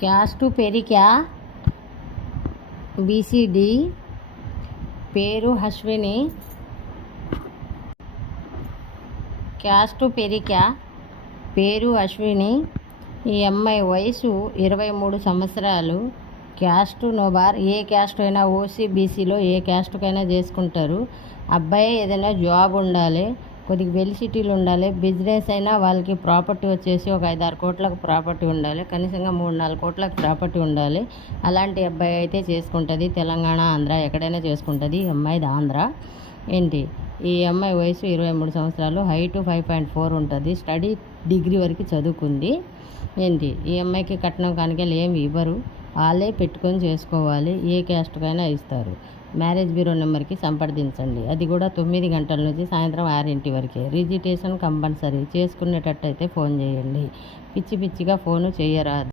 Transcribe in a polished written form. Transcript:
Caste పెరికా BCD పేరు Ashwini caste పెరికా పేరు అశ్విని ఈ అమ్మాయి వయసు 23 సంవత్సరాలు క్యాస్టు నోబార్ ఏ క్యాస్ట్ అయినా ఓసీ బీసీలో ఏ క్యాస్ట్కైనా చేసుకుంటారు. అబ్బాయి ఏదైనా జాబ్ ఉండాలి, కొద్దిగా వెల్ సిటీలు ఉండాలి, బిజినెస్ అయినా వాళ్ళకి ప్రాపర్టీ వచ్చేసి ఒక 5-6 కోట్లకు ప్రాపర్టీ ఉండాలి, కనీసంగా 3-4 కోట్లకు ప్రాపర్టీ ఉండాలి. అలాంటి అబ్బాయి అయితే చేసుకుంటుంది. తెలంగాణ ఆంధ్ర ఎక్కడైనా చేసుకుంటుంది. ఈ అమ్మాయిది ఆంధ్ర. ఏంటి ఈ అమ్మాయి వయసు 23 సంవత్సరాలు, హైటు 5.4 ఉంటుంది, స్టడీ డిగ్రీ వరకు చదువుకుంది. ఏంటి ఈ అమ్మాయికి కట్నం కానికలు ఏమి ఇవ్వరు, వాళ్ళే పెట్టుకొని చేసుకోవాలి. ఏ క్యాస్ట్కైనా ఇస్తారు. మ్యారేజ్ బ్యూరో నెంబర్కి సంప్రదించండి. అది కూడా 9 గంటల నుంచి సాయంత్రం 6 వరకే. Registration compulsory. చేసుకునేటట్టయితే ఫోన్ చేయండి. పిచ్చి పిచ్చిగా ఫోను చేయరాదు.